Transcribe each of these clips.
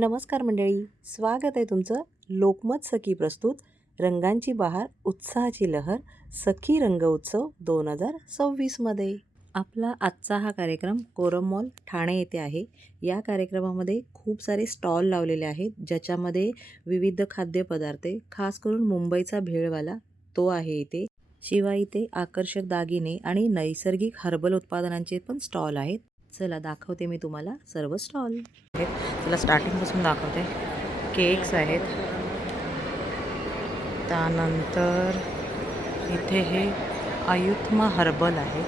नमस्कार मंडळी, स्वागत आहे तुमचं लोकमत सखी प्रस्तुत रंगांची बहार उत्साहाची लहर सखी रंग उत्सव 2026मध्ये. आपला आजचा हा कार्यक्रम कोरम मॉल ठाणे येथे आहे. या कार्यक्रमामध्ये खूप सारे स्टॉल लावलेले आहेत, ज्याच्यामध्ये विविध खाद्यपदार्थ, खास करून मुंबईचा भेळवाला तो आहे इथे. शिवाय इथे आकर्षक दागिने आणि नैसर्गिक हर्बल उत्पादनांचे पण स्टॉल आहेत. चला दाखवते मी तुम्हाला सर्व स्टॉल. चला स्टार्टिंगपासून दाखवते. केक्स आहेत, त्यानंतर इथे हे आयुत्मा हर्बल आहे,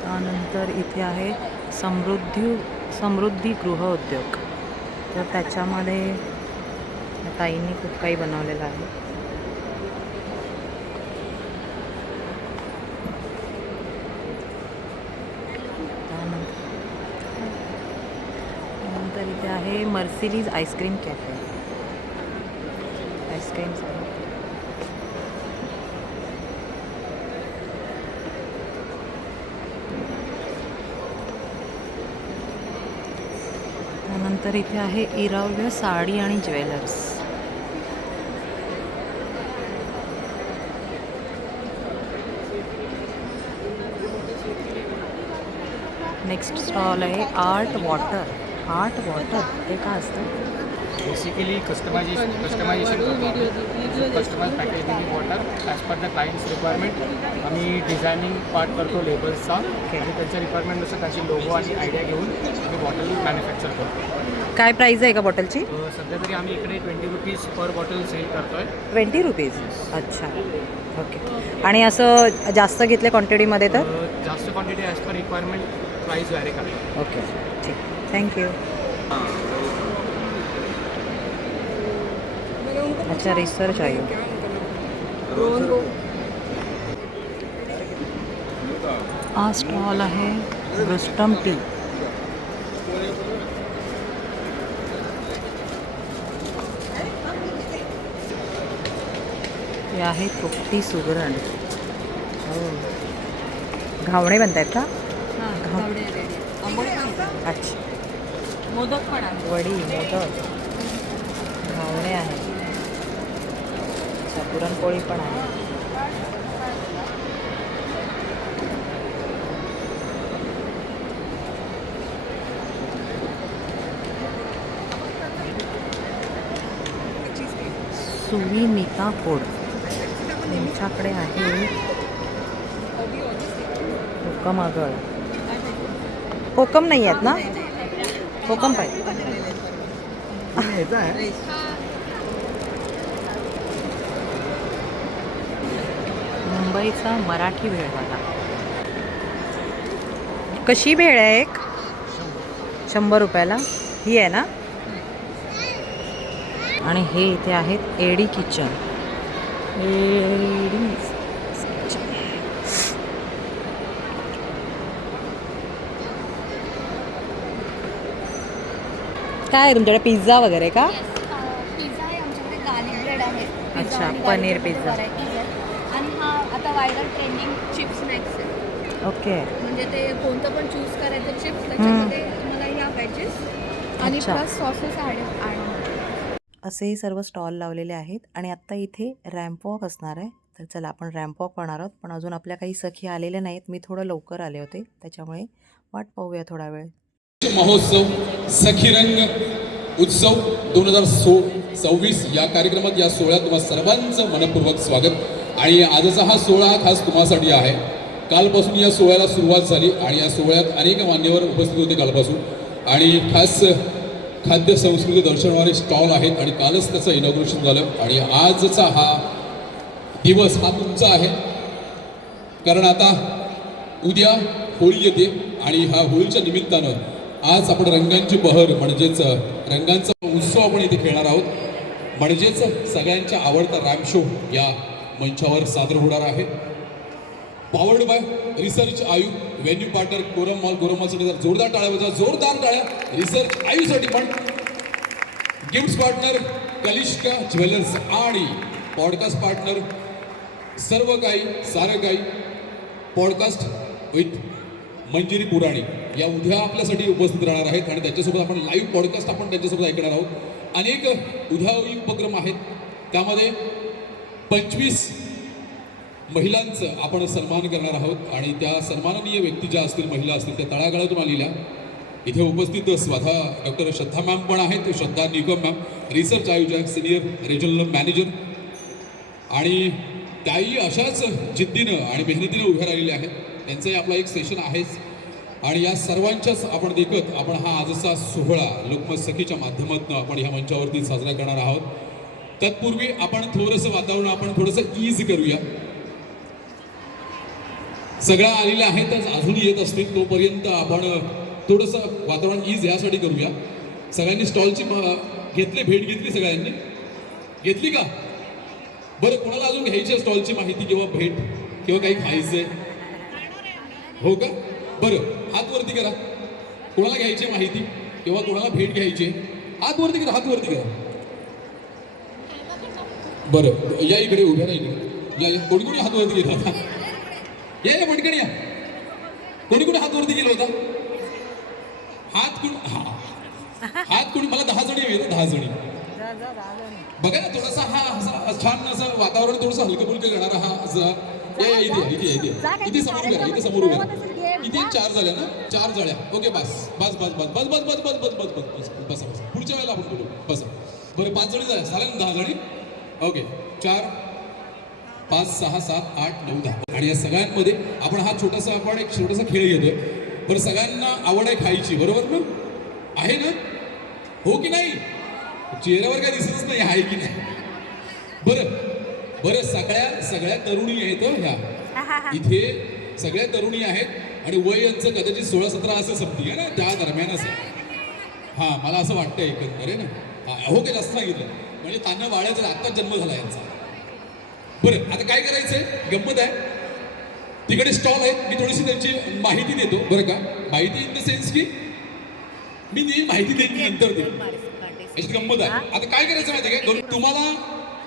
त्यानंतर इथे आहे समृद्धी गृह उद्योग. तर त्याच्यामध्ये ताईंनी खूप काही बनवलेलं आहे. त्यानंतर इथे आहे मर्सिडीज आईस्क्रीम कॅफे. आईस्क्रीम त्यानंतर इथे आहे इराव्य साडी आणि ज्वेलर्स. नेक्स्ट स्टॉल आहे आर्ट वॉटर. हे काय असतं? Basically customization customize packaging water as per the client's requirement. आम्ही डिझायनिंग पार्ट करतो लेबल्सचा आणि त्यांच्या रिक्वायरमेंटनुसार त्याची लोगो आणि आयडिया घेऊन आम्ही बॉटल मॅन्युफॅक्चर करतो. काय प्राईज आहे का बॉटलची? सध्या तरी आम्ही इकडे 20 रुपीज पर बॉटल सेल करतो आहे. 20 रुपीज. अच्छा, ओके. आणि असं जास्त घेतल्या क्वांटिटीमध्ये तर जास्त quantity as per requirement price vary करतो. ओके, ठीक, थँक्यू. अच्छा, रिसर्च आहे. हा स्टॉल आहे विस्टम टी. हे आहे तृप्ती सुगरण. हो, घावणे बनतायत का? अच्छा, मोदक पण आहे. वडी, मोदक, घावणे आहे. अच्छा, पुरणपोळी पण आहे. सुविनीता फूड त्यांच्याकडे आहे कोकम आगळ. कोकम नाही आहेत ना? कोकम पाहिजे. मुंबईचा मराठी भेळवाला. कशी भेळ आहे? एक 100 रुपयाला ही आहे ना? आणि हे इथे आहेत एडी किचन. काय आहे तुमच्याकडे? पिझ्झा वगैरे का? पिझ्झा आहे आमच्याकडे, गार्लिक ब्रेड आहे. अच्छा, पनीर पिझ्झा. आणि हा आता वायरल ट्रेंडिंग चिप्स स्नॅक्स आहे. ओके, म्हणजे ते कोणतं पण चूज करायचं चिप्स, त्याच्यामध्ये तुम्हाला या पॅचेस आणि प्लस सॉसेस ॲड. असेही सर्व स्टॉल लावलेले आहेत. आणि आत्ता इथे रॅम्प वॉक असणार आहे. तर चला आपण रॅम्प वॉक करणार आहोत, पण अजून आपल्या काही सखी आलेल्या नाहीत. मी थोडं लवकर आले होते, त्याच्यामुळे वाट पाहूया थोडा वेळ. महोत्सव सखीरंग उत्सव 2026 या कार्यक्रमात या सोहळ्यात तुम्हा सर्वांचं मनपूर्वक स्वागत. आणि आजचा हा सोहळा खास तुम्हासाठी आहे. कालपासून या सोहळ्याला सुरुवात झाली आणि या सोहळ्यात अनेक मान्यवर उपस्थित होते कालपासून. आणि खास खाद्य संस्कृती दर्शवणारे स्टॉल आहेत आणि कालच त्याचं इनॉग्रेशन झालं. आणि आजचा हा दिवस हा तुमचा आहे, कारण आता उद्या होळी येते आणि ह्या होळीच्या निमित्तानं आज आपण रंगांची बहर म्हणजेच रंगांचा उत्सव आपण इथे खेळणार आहोत. म्हणजेच सगळ्यांच्या आवडता रॅम्प शो या मंचावर सादर होणार आहे. पॉवर्ड बाय रिसर्च आयू, व्हेन्यू पार्टनर कोरम मॉलसाठी जोरदार टाळ्या वाजवा, जोरदार टाळ्या रिसर्च आयूसाठी पण. गिफ्ट्स पार्टनर कलिष्का ज्वेलर्स आणि पॉडकास्ट पार्टनर सर्व काही सारं काही पॉडकास्ट विथ मंजिरी पुराणी. या उद्या आपल्यासाठी उपस्थित राहणार आहेत आणि त्याच्यासोबत आपण लाईव्ह पॉडकास्ट आपण त्यांच्यासोबत ऐकणार आहोत. अनेक उद्या उपक्रम आहेत, त्यामध्ये 25 महिलांचं आपण सन्मान करणार आहोत आणि त्या सन्माननीय व्यक्ती ज्या असतील, महिला असतील, त्या तळागाळातून आलेल्या इथे उपस्थित स्वतः डॉक्टर श्रद्धा मॅम पण आहेत. श्रद्धा निकम मॅम रिसर्च आयोजक, सिनियर रिजनल मॅनेजर, आणि त्याही अशाच जिद्दीनं आणि मेहनतीनं उभ्या राहिलेल्या आहेत. त्यांचंही आपला एक सेशन आहेच आणि या सर्वांच्याच आपण देखत आपण हा आजचा सोहळा लोकमत सखीच्या माध्यमातून आपण ह्या मंचावरती साजरा करणार आहोत. तत्पूर्वी आपण थोडंसं वातावरण आपण थोडंसं ईज करूया. सगळ्या आलेल्या आहेतच, अजून येत असतील, तोपर्यंत आपण थोडंसं वातावरण ईज यासाठी करूया. सगळ्यांनी स्टॉलची भेट घेतली, सगळ्यांनी घेतली का? बरं, कोणाला अजून घ्यायची आहे स्टॉलची माहिती किंवा भेट किंवा काही खायचंय? हो का? बरं, हात वरती करा. कोणाला घ्यायची माहिती किंवा कोणाला भेट घ्यायची? हात वरती करा, हात वरती करा. बरं, या इकडे उभ्या राहा, इकडे या. कोणी कोणी हात वरती गेला होता? या पटकन या. कोणी कोणी हात वरती गेला होता? हात कोण? हात कोणी? मला 10 जणी हवे, 10 जणी. बघा ना, थोडासा हा छान असं वातावरण थोडंसं हलकं फुलकं करणारा हा. या इथे समोर करा, इथे समोर उभे राहा. इथे 4 झाल्या ना, 4 जळ्या. ओके, बस बस बस बस बस बस बस बस बस बस बस बस बस बस. पुढच्या वेळेला आपण बोलू. बस. बरं, 5 जणी झाल्या ना, 10 जणी. ओके, 4 5 6 7 8 9 10. आणि या सगळ्यांमध्ये आपण हा छोटासा आपण एक छोटासा खेळ घेतोय. बरं, सगळ्यांना आवड आहे खायची, बरोबर ना? आहे ना? हो की नाही? चेहऱ्यावर काय दिसतच नाही, आहे की नाही? बरं, सगळ्या तरुणी आहेत ह्या इथे, सगळ्या तरुणी आहेत आणि वय यांचं कदाचित 16-17 असं समती आहे ना, त्या दरम्यान असं. हां, मला असं वाटतं एकंदर आहे ना. हो काय, जास्त सांगितलं म्हणजे तानं वाळायचं, आत्ताच जन्म झाला यांचा. बरं, आता काय करायचंय, गंमत आहे. तिकडे स्टॉल आहेत, मी थोडीशी त्यांची माहिती देतो बरं का. माहिती इन द सेन्स की मी माहिती देईन नंतर देईन. याच्यात गंमत आहे. आता काय करायचं माहिती आहे का, तुम्हाला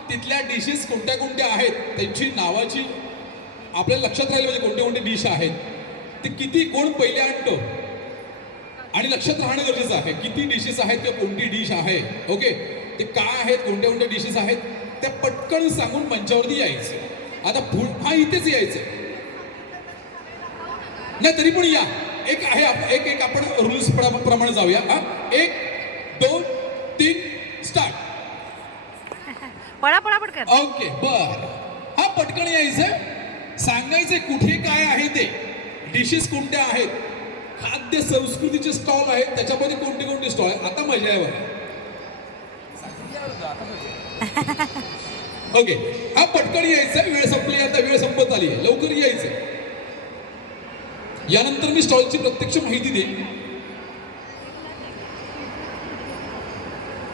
तिथल्या डिशेस कोणत्या कोणत्या आहेत त्यांची नावाची आपल्याला लक्षात राहील म्हणजे कोणते कोणते डिश आहेत, ते किती कोण पहिले आणतं आणि लक्षात राहणं गरजेचं आहे. किती डिशेस आहेत किंवा कोणती डिश आहे, ओके, ते काय आहेत, कोणत्या कोणत्या डिशेस आहेत, त्या पटकन सांगून मंचावरती यायचं. आता हा इथेच यायचं नाही, तरी पण या. एक आहे, एक आपण रूल्स प्रमाणे जाऊया. 1 2 3 स्टार्ट. पळापळ कर. ओके, बर. हा, पटकन यायचं, सांगायचं कुठे काय आहे ते, डिशेस कोणत्या आहेत, खाद्य संस्कृतीचे स्टॉल आहेत, त्याच्यामध्ये कोणते कोणते स्टॉल आहेत. आता मजा आहे बघा. ओके, हा पटकन यायचं. वेळ संपली, आता वेळ संपत आली आहे, लवकर यायचं. यानंतर मी स्टॉलची प्रत्यक्ष माहिती देईन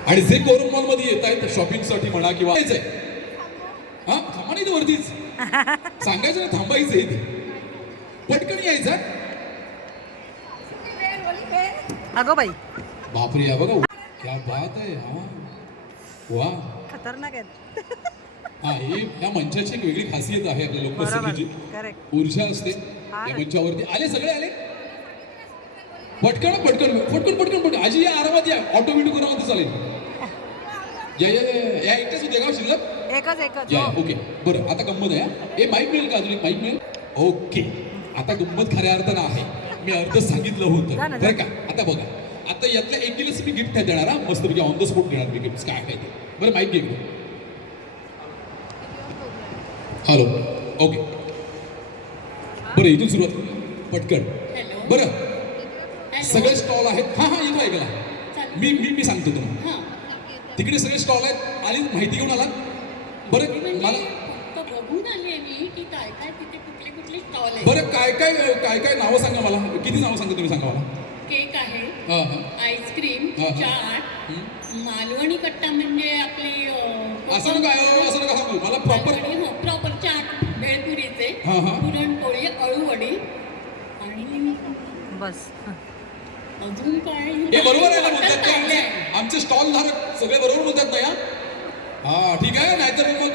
आणि जे कोरम मॉल मध्ये येत आहेत शॉपिंगसाठी म्हणा किंवा यायचंय, हा थांबा नाही वरतीच सांगायचं ना, थांबायचं इथे, पटकन यायचं. अगो बाई, बापरे, या बघा, क्या बात आहे. हा, वा, खतरनाक आहे. हा, हे या मंचाची एक वेगळी खासियत आहे आपल्या लोकसंगीची. ऊर्जा असते या मंचावरती. आले, सगळे आले. पटकन पटकन पटकन पटकन पटकन. आजी या, आरामात या, ऑटो व्हिडिओ करा म्हणते चालेल. या एकटाच होते का शिल्लक? एकच. या, ओके. बरं, आता गंमत आहे. हे माईक मिळेल का? अजून एक माईक मिळेल? ओके, आता गंमत खऱ्या अर्थानं आहे. मी अर्ध सांगितलं होतं बरं का. आता बघा, आता यातल्या एकीलाच मी गिफ्ट देणार हा, मस्तपैकी ऑन द स्पॉट देणार मी गिफ्ट. काय काय ते बरं, माईक घे. Hello, okay. बरं, इथून सुरुवात पटकन. बरं, सगळे स्टॉल आहेत. हां हां, येतो ऐकला. मी सांगतो तुम्हाला. तिकडे सगळे स्टॉल आहेत. आली माहिती घेऊन आला. बरं, मला बघून आले मी की काय काय तिथे कुठले कुठले स्टॉल आहेत. बरं, काय नावं सांगा मला. किती नावं सांगा तुम्ही, सांगा मला. केक आहे, हां हां, आईस्क्रीम, हा, हा. चाट, मालवणी कट्टा म्हणजे आपली असं काय, असं नका सांगू मला. प्रॉपर प्रॉपर चाट, भेळपुरीचे, हा, हा. पुरणपोळी, अळूवडी आणि बस. अजून काय. हे बरोबर आहे ना बोलतात ते आमचे स्टॉल धारक सगळे बरोबर बोलतात ना या. हा, ठीक आहे. नाहीतर मग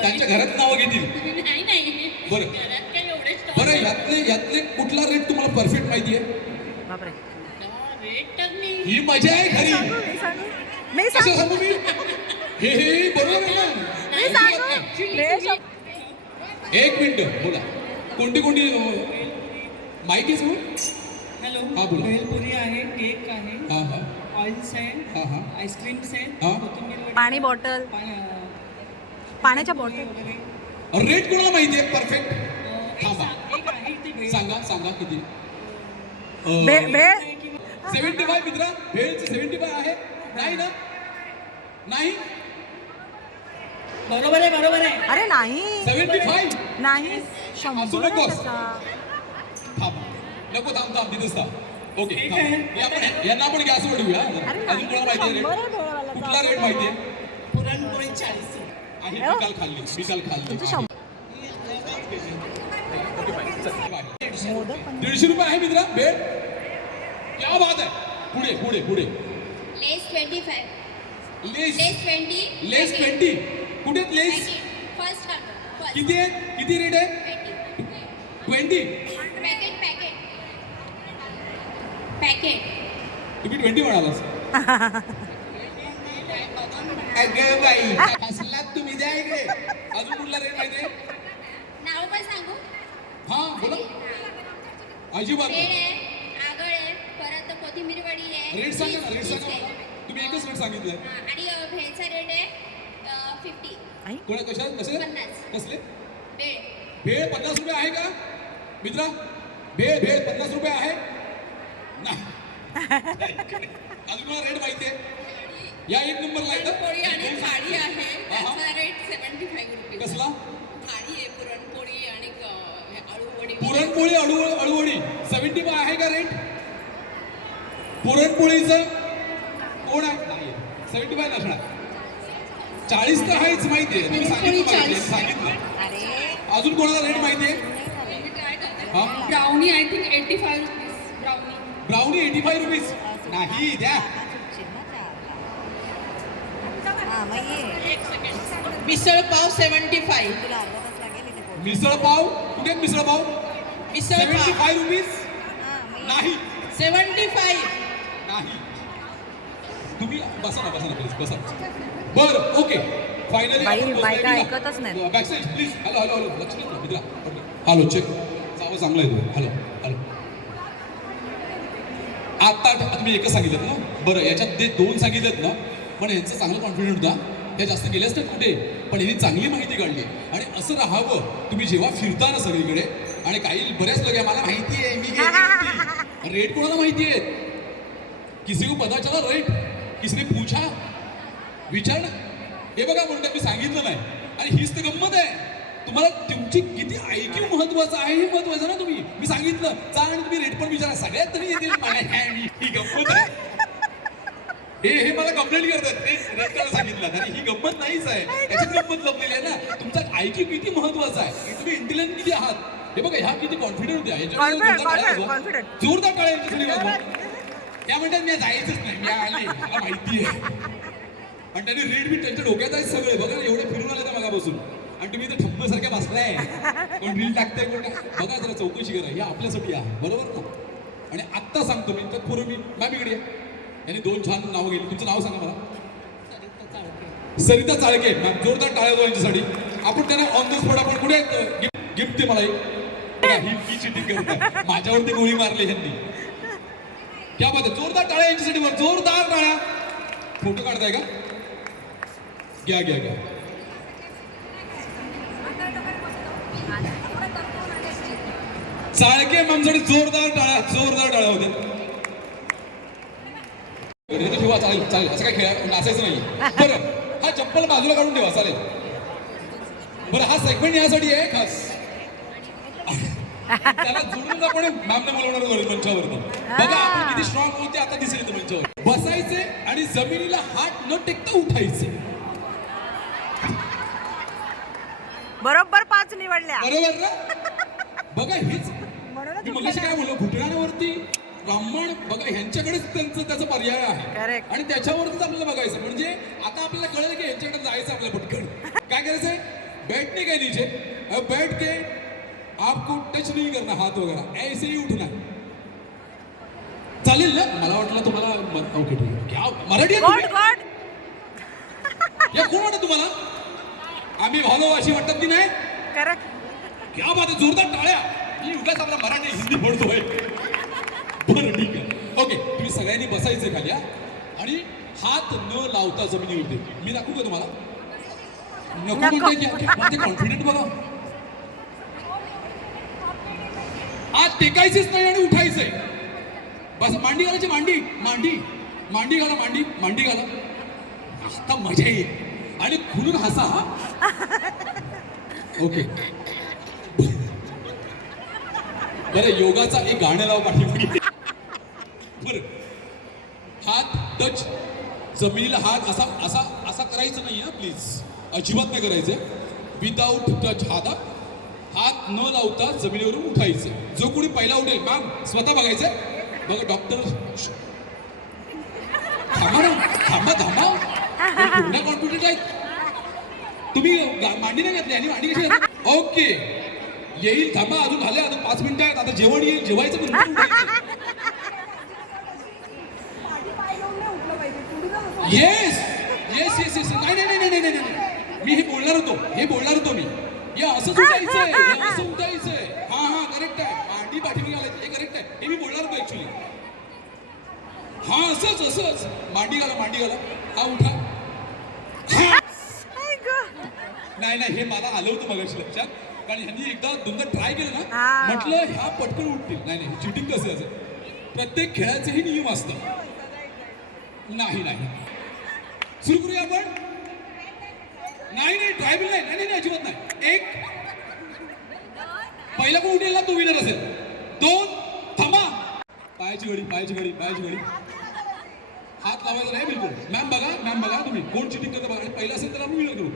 त्यांच्या घरात नावं घेतील. नाही बरं. घरात काय एवढे स्टॉल. बरं, बरं यातले कुठला रेट तुम्हाला परफेक्ट माहिती आहे? बापरे. रेट तर मी ही मजा आहे खरी. मी कसं सांगू मी? हे बरोबर आहे ना? एक मिनिट बोला. कोणती माहिती सांगू? हॅलो हा, बोला. भेलपुरी आहे, केक आहे, हा हा ऑइल्स आहे, हा हा आईस्क्रीम्स आहे, हा. कोथिंबीर वडी, पाणी बॉटल, पाण्याच्या बॉटल. वगैरे रेट कोणाला माहिती आहे परफेक्ट? थांबा. एक आहे ते भेळ सांगा किती? भेळ 75 मित्रा. भेळची 75 आहे. नाही ना? नाही बरोबर आहे अरे नाही 75. नाही असू 100 नकोस. त्याचा. थांब थांब तिथंच थांब. ओके ठीक थांब. आहे. यांना आपण गॅस वडूया. अरे अजून कोणाला माहिती आहे 100 रेट? आहे भेळवाल्याचा. कुठला रेट माहिती आहे? पुरणपोळी 40 आहे मी काल खाल्ली. तुमचं 100. मोदक पण 150 रुपये आहे मित्रा भेळ. क्या बात आहे. पुढे लेस 25. लेस लेस 20. लेस 20. कुठे लेस? फर्स्ट फर्स्ट किती आहे? किती रेट आहे? 20. पॅकेट तुम्ही 20 म्हणालास. अगं बाई हसलात तुम्ही द्या इकडे. अजून कुठला रेट माहिती आहे? नाव पण सांगू? हा बोला. अजिबात पेड आहे, आगळ आहे, परत कोथिंबीर वडी आहे. रेट सांगा ना. रेट चीज सांगा आहे. मला. तुम्ही एकच रेट सांगितलंय. हा, आणि भेळचा रेट आहे 50. कोणा कसले 50. कसले? भेळ भेळ 50 रुपये आहे का मित्रा? भेळ 50 रुपये आहे? नाही. अजून मला रेट माहिती आहे? या एक नंबरला आहे पुरणपोळी का? आणि थाळी आहे हा, हा. त्याचा रेट 75 रुपये. कसला? थाळी आहे पुरणपोळी आणि आळूवडी. पुरणपोळी अळूवडी 75 आहे का रेट? पुरणपोळीचं कोण आहे? नाही 75 नसणार. 40 तर आहेच माहिती आहे. तुम्ही सांगितलं. अजून कोणाला रेट माहिती आहे? मी ट्राय करते. हा? Brownie I think 85 rupees. Brownie 85 rupees. नाही द्या. मिसळ पाव 75 मिसळ पाव कुठे आहेत मिसळ पाव? मिसळ पाव 75 रुपीज. नाही 75 नाही. तुम्ही बसा ना प्लीज बसा. बरं ओके फायनली बायका ऐकतच नाहीत. Backstage please. हॅलो लक्ष द्या मित्रा. Hello check. चांगलं चांगलं आहे तो. हॅलो आता तुम्ही एकच सांगितलं ना. बरं याच्यात ते 2 सांगितलेत ना. पण यांचं चांगलं कॉन्फिडंट होता. त्या जास्त गेल्याच नाही कुठे. पण यांनी चांगली माहिती काढली. आणि असं राहावं तुम्ही जेव्हा फिरता ना सगळीकडे. आणि काही बऱ्याच लोक मला माहिती आहे मी रेट कोणाला माहिती आहे? किसी को पता चला रेट? किसने पूछा? विचार ना. हे बघा म्हणतात मी सांगितलं नाही. आणि हीच तर गंमत आहे. तुम्हाला तुमची किती IQ महत्वाचं आहे हे महत्वाचं ना. तुम्ही मी सांगितलं जा आणि तुम्ही रेट पण विचारा. सगळ्यात तरी येतील ही गंमत आहे. हे मला कंप्लेंट करतात. ते रस्त्याला सांगितलं आणि ही गंमत नाहीच आहे. त्याची गंमत लपलेली आहे ना. तुमचा IQ किती महत्वाचा आहे. तुम्ही इंटेलिजंट किती आहात हे बघा. ह्या किती कॉन्फिडंट होत्या. जोरदार टाळ्या यांच्यासाठी वाजवा. त्या म्हणतात मी जायचंच नाही. मी आले मला माहिती आहे. आणि त्यांनी रेट बी त्यांच्या डोक्यात आहे सगळे. बघा एवढे फिरून आले त्या मागापासून. आणि तुम्ही इथे ठप्पसारख्या बसलाय. कोण रील टाकताय कोण बघा जरा चौकशी करा. हे आपल्यासाठी आहे बरोबर ना. आणि आत्ता सांगतो मी तर पूर्वी मी मॅम इकडे यांनी 2 छान नावं गेली. तुमचं नाव सांगा मला. सरिता चाळके मॅम. जोरदार टाळ्या यांच्यासाठी. आपण त्यांना ऑन द स्पॉट आपण कुठे गिफ्ट दे मला एक. ही चिटिंग करत माझ्यावरती गोळी मारली ह्यांनी. क्या बात आहे. जोरदार टाळ्या यांच्यासाठी. जोरदार टाळ्या. फोटो काढताय का? घ्या चाळके मॅमसाठी जोरदार टाळ्या होत्या. ठेवा चालेल असं काय खेळा नाचायचं नाही. बरं हा चप्पल बाजूला काढून ठेवा चालेल. बरं हा सेगमेंट यासाठी आहे खास. त्याला जोडून आपण मॅमने बोलवणार मंचावरती. बघा आपण किती स्ट्रॉंग होते आता दिसेल मंचावर. बसायचे आणि जमिनीला हात न टेकता उठायचे. बरोबर 5 निवडल्या. बरोबर ना. बघा हेच मी मगाशी काय बोललो. घुटण्यावरती ब्राह्मण बघा ह्यांच्याकडेच त्याचा पर्याय आहे. Correct. आणि त्याच्यावरतीच आपल्याला बघायचं. म्हणजे आता आपल्याला कळलं की यांच्याकडे जायचं आपल्याला पटकन. काय करायचंय? बैठने के नीचे बैठ के आपको टच नहीं करना हाथ वगैरह, ऐसे ही उठना है. चालेल ना? मला वाटलं तुम्हाला ओके ठीक आहे. क्या मराठी आहे तुम्ही? या कोण वाटत तुम्हाला? आम्ही हॉलो अशी वाटत की नाही? क्या बात आहे, जोरदार टाळ्या. मी उगाच आपला मराठी हिंदी बोलतोय. बरं ठीक आहे. ओके, तुम्ही सगळ्यांनी बसायचं खाली हा, आणि हात न लावता जमिनीवरती. मी दाखवू का तुम्हाला? नको म्हणते कॉन्फिडेंट बघा. हात टेकायचेच नाही आणि उठायचंय. बस मांडी घालायची, मांडी मांडी मांडी घाला, मांडी घाला. आता मजा येईल आणि खुलून हसा हा. ओके बरं, योगाचा एक गाणं लाव पाठीमागे. बरं, हात टच जमिनीला, हात असा असा असा करायचं नाही हा प्लीज, अजिबात नाही करायचं. विदाऊट टच हात न लावता जमिनीवरून उठायचं. जो कोणी पहिला उठेल, मॅम स्वतः बघायचं. बघा डॉक्टर, थांबा ना, थांबा. पूर्ण कॉन्फिडंट आहेत तुम्ही. मांडी नाही घातली आणि मांडी कशी घातली? ओके येईल, थांबा, अजून झाले, अजून 5 मिनिटं आहेत. आता जेवण येईल, जेवायचं पण येस येस येस येस. नाही, मी हे बोलणार होतो मी. हे असंच उठायचंय, हे असं उठायचंय. हा करेक्ट आहे. मांडी पाठीमागे घालायची, हे करेक्ट आहे. हे मी बोलणार होतो ऍक्च्युली. हा असंच मांडी घाला. हा उठा. नाही, हे मला आलं होतं मगाशी लक्षात, कारण ह्यांनी एकदा दोनदा ट्राय केलं ना, म्हटलं ह्या पटकन उठतील. नाही, चिटिंग कसं असं, प्रत्येक खेळाचेही नियम असतात. नाही सुरू करूया आपण. नाही ट्रायबल नाही, अजिबात नाही. एक पहिला कोण उठेल ना तो विनर असेल. 2 थांबा. पायाची घडी. हात लावायचा नाही बिलकुल. मॅम बघा तुम्ही कोण चिटिंग करता बघा. पहिला असेल तर आम्ही विनर करू.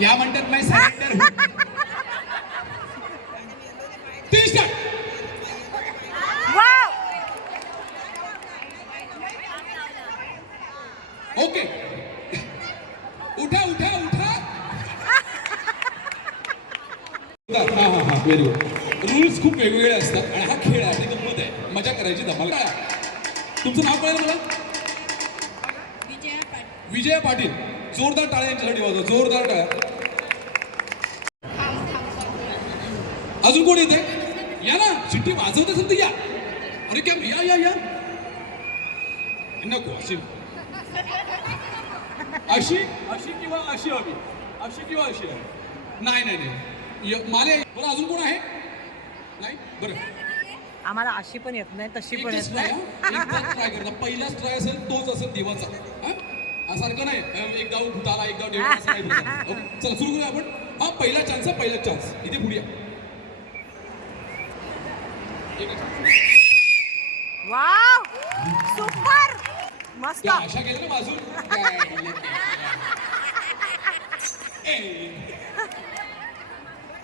या म्हणतात नाही सरेंडर. 3 स्टार्ट. ओके उठा. हा व्हेरी गुड. रूल्स खूप वेगवेगळे असतात आणि हा खेळ आहे, गंमत आहे, मजा करायची, धमाल. तुमचं नाव कळलं मला? विजया पाटील. जोरदार टाळ्या यांच्यासाठी वाजवा, जोरदार टाळ्या. अजून कोण येते? या ना, शिट्टी वाजवत असेल तर या. अरे क्या या नको. अशी किंवा अशी हवी. नाही. माले बरं, अजून कोण आहे? नाही बरं, आम्हाला अशी पण येत नाही, तशी पण एकच येत ट्राय नाही. ट्राय करता. पहिलाच ट्राय असेल तोच असेल देवाचा. सारखं नाही एक गाव भूताला, एक गाव देवाला, असं नाही. ओके चला सुरू करूया आपण. हा पहिला चान्स. इथे पुढे. वाव, सुपर, मस्त. त्या आशा केल्या ना बाजून.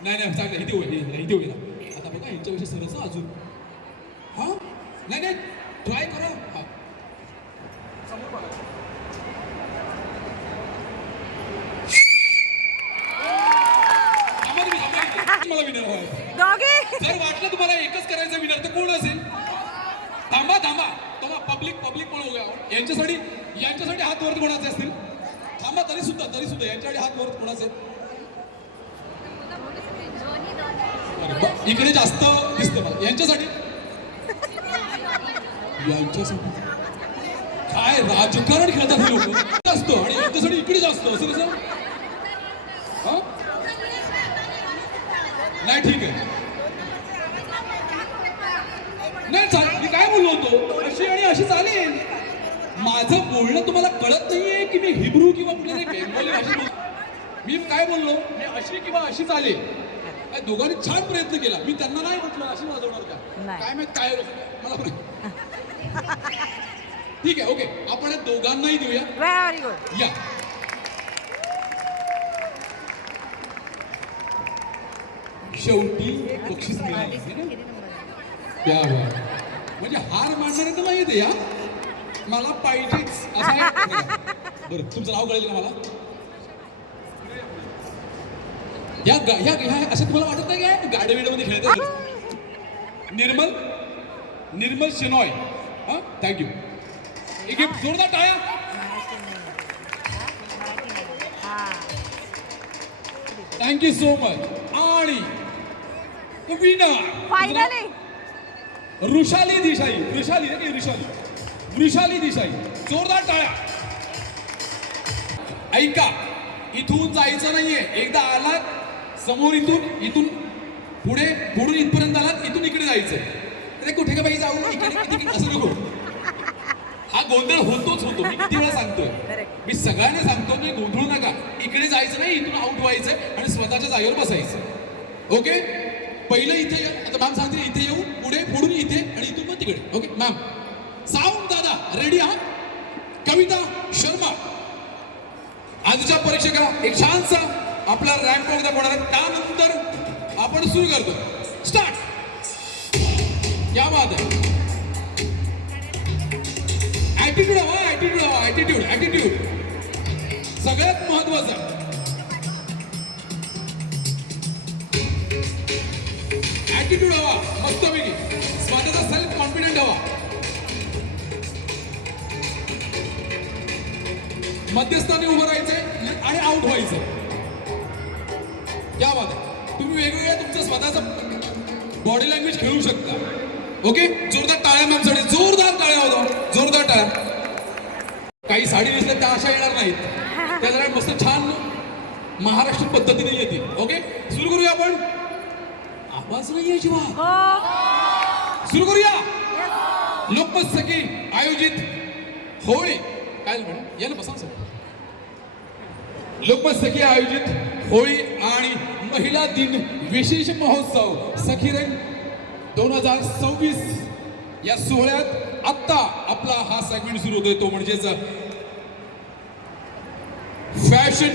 नाही चांगलं. इथे होईल. आता बघा यांच्यापेक्षा सरस अजून. हा नाही ट्राय करा. हा मला विनर हवा. जर वाटलं तुम्हाला एकच करायचं विनर तर कोण असेल? थांबा. तुम्हाला पब्लिक पण होऊया. यांच्यासाठी हात वर कोणाचे असतील? थांबा. तरी सुद्धा यांच्यासाठी हात वर कोणाचे? इकडे जास्त दिसतं मला. यांच्यासाठी काय राजकारण खेळतात हे लोक जास्त, आणि यांच्यासाठी इकडे जास्त. असं कसं? नाही ठीक आहे. नाही मी काय बोललो होतो, अशी आणि अशी चालेल. माझं बोलणं तुम्हाला कळत नाहीये की मी हिब्रू किंवा कुठल्या बेंगॉली भाषेत बोलतो. मी काय बोललो, मी अशी किंवा अशी चालेल. दोघांनी छान प्रयत्न केला. मी त्यांना नाही म्हटलं अशी वाजवणार का, काय माहित काय मला. ठीक आहे ओके, आपण दोघांनाही देऊया. Very good. या शेवटी बक्षीस मिळाली. म्हणजे हार मांडणारे तर नाही येते. या मला पाहिजेच असं आहे. बरं तुमचं नाव कळेल ना मला? ह्या असं तुम्हाला वाटत नाही काय गाड्या बिड्यामध्ये खेळतात? निर्मल शेनॉय, हा, थँक्यू. एक जोरदार टाळ्या. Thank you so much. आणि फायनली वृषाली देसाई, जोरदार टाळ्या. ऐका, इथून जायचं नाहीये. एकदा आलात समोर, इथून पुढून इथपर्यंत आलात, इथून इकडे जायचं. अरे कुठे का बाई जाऊ, इकडे असं नको. हा गोंधळ होतो. मी किती वेळा सांगतोय, मी सगळ्यांना सांगतो की गोंधळू नका. इकडे जायचं नाही, इथून आउट व्हायचं आणि स्वतःच्या जागेवर बसायचं. ओके, पहिलं इथे येऊ. आता मॅम सांगते इथे येऊ, पुढून इथे आणि इथून मग तिकडे. Okay ma'am. साऊंड दादा रेडी आहात? कविता शर्मा आजच्या परीक्षेला एक छानसा आपला रॅम्प वॉक दाखवणार आहे. त्यानंतर आपण सुरू करतो. स्टार्ट. क्या बात आहे. ऍटिट्यूड हवा. ऍटिट्यूड सगळ्यात महत्वाचं. ऍटिट्यूड हवा मस्तपैकी. स्वतःचा सेल्फ कॉन्फिडंट हवा. मध्यस्थानी उभं राहायचंय आणि आउट व्हायचं. क्या बात आहे. तुम्ही वेगवेगळ्या तुमचं स्वतःचं बॉडी लँग्वेज खेळू शकता. ओके, जोरदार टाळ्या मॅमसाठी. जोरदार टाळ्या होतो. जोरदार टाळ्या. काही साडी नेसल्या त्या अशा येणार नाहीत. त्या जरा मस्त छान महाराष्ट्र पद्धतीने येतील. ओके, सुरू करूया आपण. आवाज नाही आहे जीवा. सुरू करूया. लोकमत सखी आयोजित होळी काय मॅडम या ना बसा सर. लोकमत सखी आयोजित होळी आणि महिला दिन विशेष महोत्सव सखीरंग 2026 या सोहळ्यात आत्ता आपला हा सेगमेंट सुरू होतोय. तो म्हणजेच फॅशन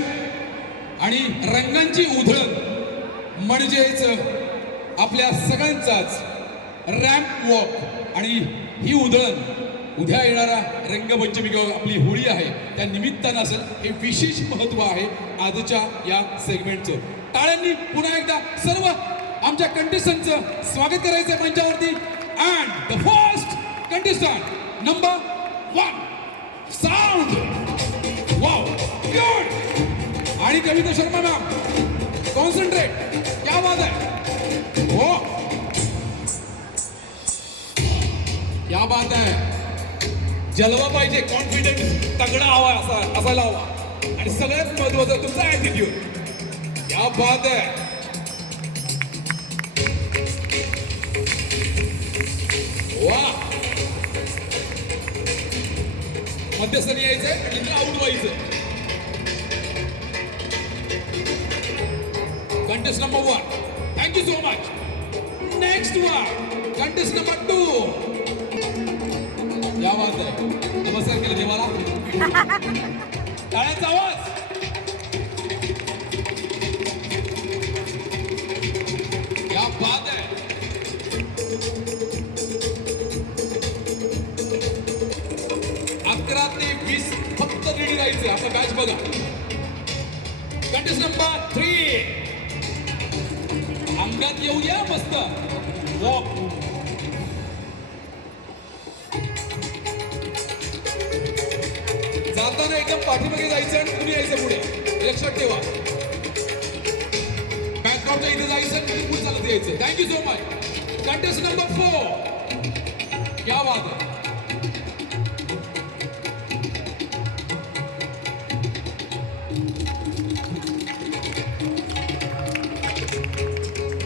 आणि रंगांची उधळण, म्हणजेच आपल्या सगळ्यांचाच रॅम्प वॉक. आणि ही उधळण उद्या येणारा रंगपंचमी किंवा आपली होळी आहे त्या निमित्तानं असेल. हे विशेष महत्व आहे आजच्या या सेगमेंटचं. टाळ्यांनी पुन्हा एकदा सर्व आमच्या कंटेस्टंटचं स्वागत करायचं मंचावरती. And the first contestant number 1 sound. Wow, good. आणि कविता शर्मा मॅम, कॉन्सन्ट्रेट. क्या बात आहे. हो, क्या बात आहे. जलवा पाहिजे, कॉन्फिडन्स तगडा हवा असायला हवा. आणि सगळ्यात महत्वाचं तुमचा ऍटिट्यूड. क्या बात आहे. वा, मध्यस्थानी यायचंय आणि आउट व्हायचं. Contest number 1, thank you so much. Next one contest number 2. क्या बात आहे. नमस्कार केलं देवाला. टाळ्यांचा आवाज. क्या बात आहे. अकरा ते 20 फक्त रेडी राहायचं. आपला बॅच बघा. कंटेस्ट नंबर 3 अंगात येऊया मस्त वॉक. जाताना एकदम पाठीमागे जायचं आणि तुम्ही यायचं पुढे. लक्षात ठेवा. बॅकग्राऊंडच्या इथे जायचं आणि पुढे चालत यायचं. Thank you so much. Contest number 4. क्या बात आहे.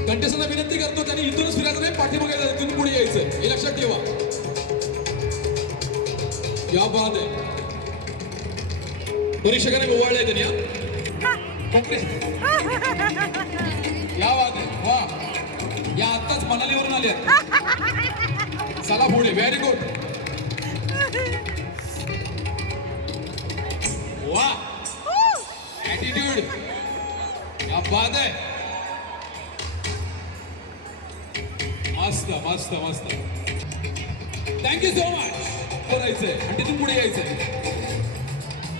कंटेस्टंटला विनंती करतो त्यांनी इथूनच फिरायचं नाही, पाठीमागे जायचं, इथून पुढे यायचं. हे लक्षात ठेवा. क्या बात आहे. परीक्षकांना ओवाळलंय त्यांनी. क्या बात आहे. वा, या आत्ताच मनालीवरून आल्या. चला पुढे. Very good. वा, ऍटिट्यूड. क्या बात आहे. मस्त मस्त मस्त. Thank you so much. करायचंय आणि तिथून पुढे यायचंय.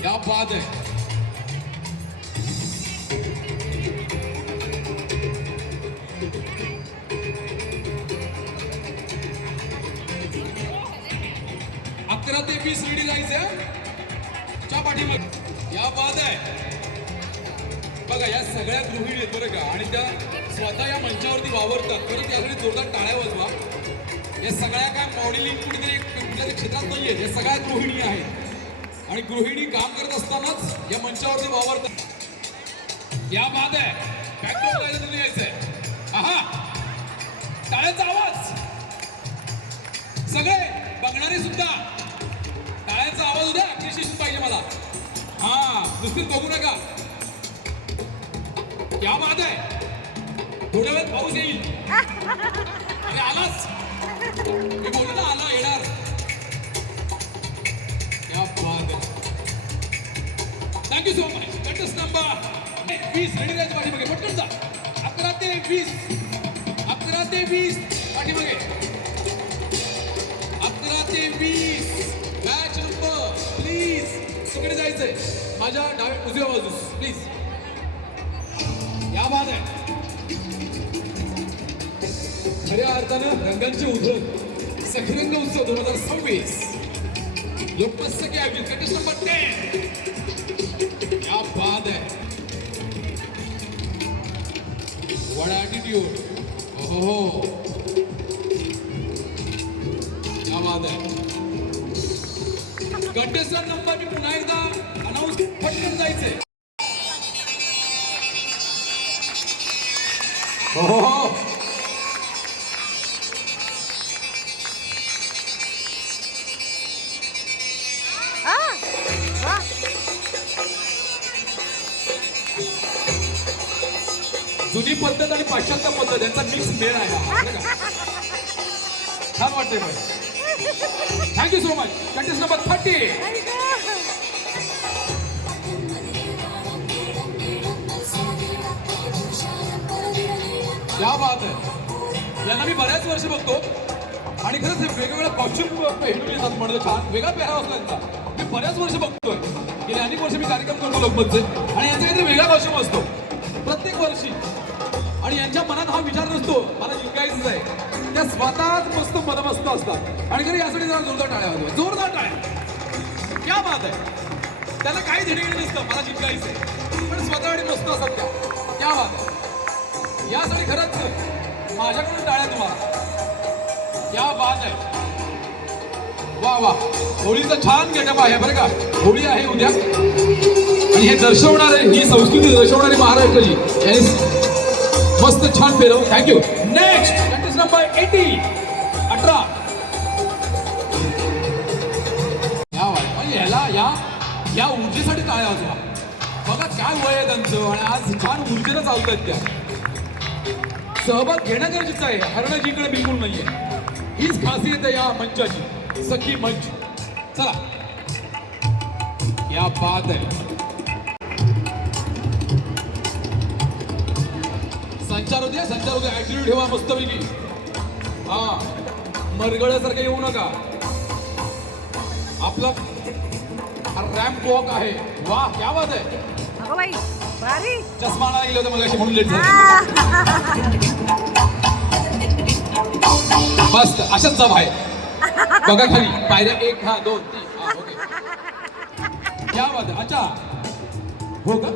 क्या बात आहे. 11 ते 20 रेडी जायचं च्या पाठीमागे या बाद आहे बघा. या सगळ्या गृहिणी आहेत बरं का आणि त्या स्वतः या मंचावरती वावरतात. परत यासाठी जोरदार टाळ्या वाजवा. या सगळ्या काय मॉडेलिंग कुठेतरी कुठल्या क्षेत्रात नाही आहेत. या सगळ्या गृहिणी आहेत आणि गृहिणी काम करत असतानाच या मंचावरती वावरतात. या बाद आहे. बॅकग्राऊंड तुम्ही यायचंय. आहा टाळ्याचा आवाज. सगळे बघणारे सुद्धा टाळ्याचा आवाज उद्या अप्रिशिएशन पाहिजे मला. हा नुसतीच बघू नका. क्या बात आहे. थोड्या वेळात पाऊस येईल. अरे आलाच. मी बोललो ना आला येणार. क्या बात आहे. Thank you so much. Contest number 20 ready राहायचं पाठीमागे पटकन जा. 11 ते 20 पाठीमागे 11 ते 20 बॅच नंबर प्लीज सगळे जायचंय माझ्या डाव्या उजव्या बाजूस प्लीज. या बाद आहे. खऱ्या अर्थानं रंगांचे उधळण सखीरंग उत्सव 2026 लोकमत सखी आयोजित कंटेस्ट नंबर 10. या बाद आहे. What attitude. हो क्या बात आहे. कंटेस्टंट नंबर मी पुन्हा एकदा अनाऊन्स पटकन जायचंय. हो जुनी पद्धत आणि पाश्चात्य पद्धत यांचा मिक्स मेळ आहे हा. छान वाटतंय मला. Thank you so much. Contest number 30. क्या बात आहे. यांना मी बऱ्याच वर्ष बघतो आणि खरंच वेगवेगळ्या कॉस्ट्युम पेहलून येतात म्हणलं छान वेगळा पेहराव असला त्यांचा. मी बऱ्याच वर्ष बघतोय. गेली अनेक वर्ष मी कार्यक्रम करतो लोकमतचे आणि यांचा काहीतरी वेगळा कॉस्ट्युम असतो प्रत्येक वर्षी आणि यांच्या मनात हा विचार नसतो मला जिंकायचंच आहे. त्या स्वतःच मस्त मनमस्त असतात आणि खरं यासाठी जरा जोरदार टाळ्या वाजवा. जोरदार टाळ्या. क्या बात आहे. त्याला काही देणेघेणे नसतं मला जिंकायचं आहे पण स्वतःसाठी मस्त असतात त्या. क्या बात आहे. यासाठी खरंच माझ्याकडून टाळ्या तुम्हाला. क्या बात आहे. वा वा. होळीचं छान गेटअप आहे बरं का. होळी आहे उद्या आणि हे दर्शवणारे ही संस्कृती दर्शवणारी महाराष्ट्राची यांनी मस्त छान पेरव. थँक्यू. Next contest number 18. ह्याला या ऊर्जेसाठी टाळ्या वाजवा. बघा काय वय आहे त्यांचं आणि आज छान ऊर्जेनं चालतात त्या. सहभाग घेणं गरजेचं आहे. हरणं जिंकणं बिलकुल नाहीये. हीच खासियत आहे या मंचाची. सखी मंच. चला या बात आहे. संचार होते ऍटिट्यूड ठेवा मस्तपैकी. हा मरगळ्यासारखं येऊ नका. आपला रॅम्प वॉक आहे. वा क्या बात आहे. चष्मा आणायला गेले होते मला अशी म्हणून लेट झालं. मस्त अशाच जा बाहेर. बघा खाली पायऱ्या 1 हा 2 3 हा ओके. क्या बात आहे. अच्छा हो का.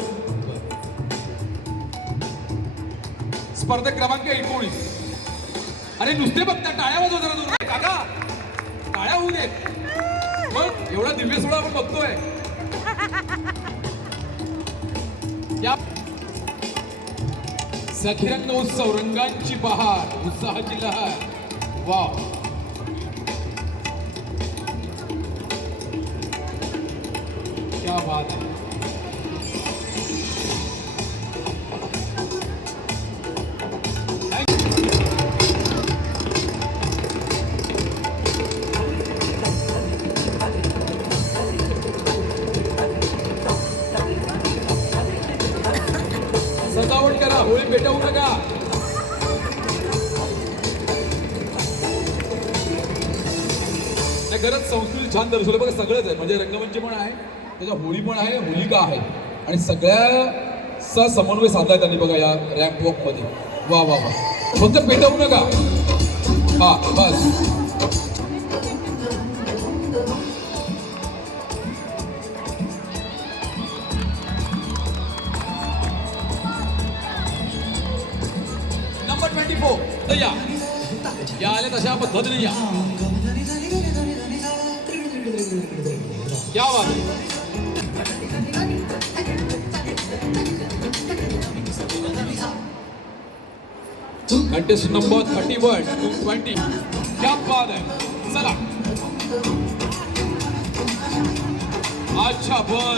स्पर्धक क्रमांक 19. अरे नुसते बघता टाळ्या वाजव जरा जोर काका. टाळ्या होऊ दे. मग एवढा दिव्य सोहळा आपण बघतोय. या सखीरंग उत्सव रंगांची बहार उत्साहाची लहर. वाव. क्या बात है. सजावट करा. होळी पेटवू नका. खरंच संस्कृती छान दर्शवलं बघा. सगळंच आहे म्हणजे रंगमंच पण आहे त्याच्या होळी पण आहे होलिका आहे आणि सगळ्याचा समन्वय साधलाय त्यांनी बघा या रॅम्प वॉक मध्ये. वा वा वा. फक्त पेटवू नका. हा बस तशा पद्धतीने या. क्या बात आहे. Contest number 31 to 20. क्या बात आहे. चला. अच्छा बर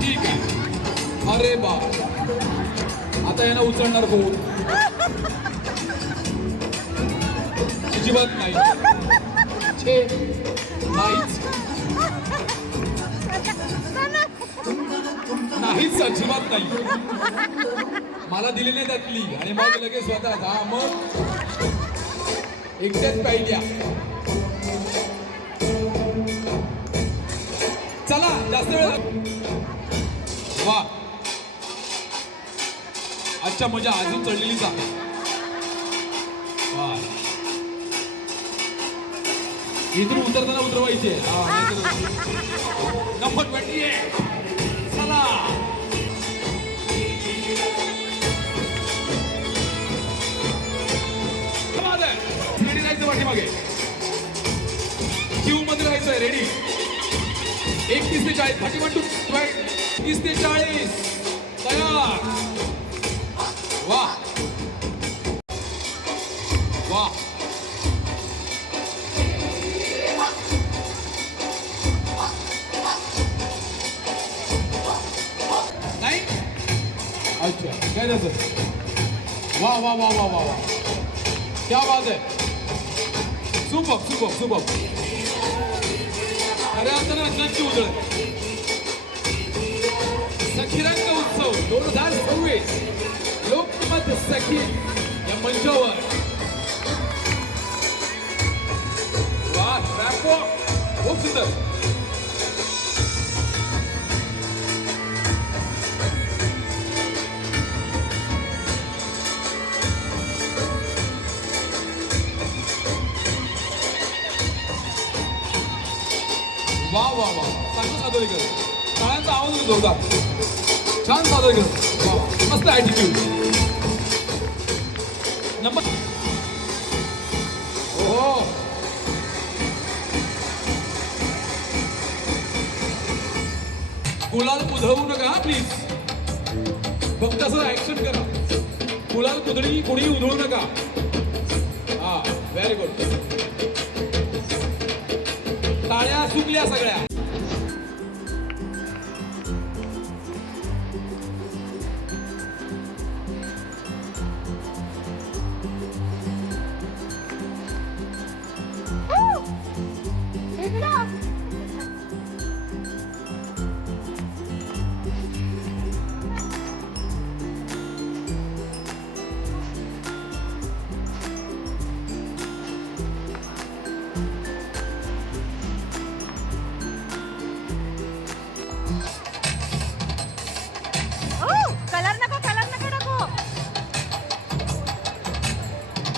ठीक आहे. अरे बाप, आता यांना उचलणार कोण. अजिबात नाही. छे नाहीच नाहीच अजिबात नाही. मला दिली नाही त्यातली आणि मग लगेच स्वतः हा मग एकट्याच पाहिल्या. चला जास्त वेळ वा. अच्छा म्हणजे अजून चढलेलीच आहे. वा इथून उतरताना उतरवायचे. नंबर 28. चला रेडी राहायचं पाठीमागे. क्यू मध्ये राहायचंय. रेडी. 31 ते 40. 31 to 30 ते 40. तयार. वा वा. नाही अच्छा काय झालं. वा वा वा वा वा वा. क्या बात है. Super super super. अरे आता रंगांची उधळ. सखीरंग उत्सव 2026 लोकमत सखी या मंचावर. वा रॅपो खूप सुंदर. वा वा वा. चांगलं सादरीकरण. टाळ्यांचा आवाज होतो जोरदार. छान सादरीकरण. वा मस्त ॲटिट्यूड. नंबर हो गुलाल उधळवू नका प्लीज. फक्त असं ऍक्शन करा. गुलाल कुदळी कोणी उधळू नका. हा व्हेरी गुड. टाळ्या सुकल्या सगळ्या.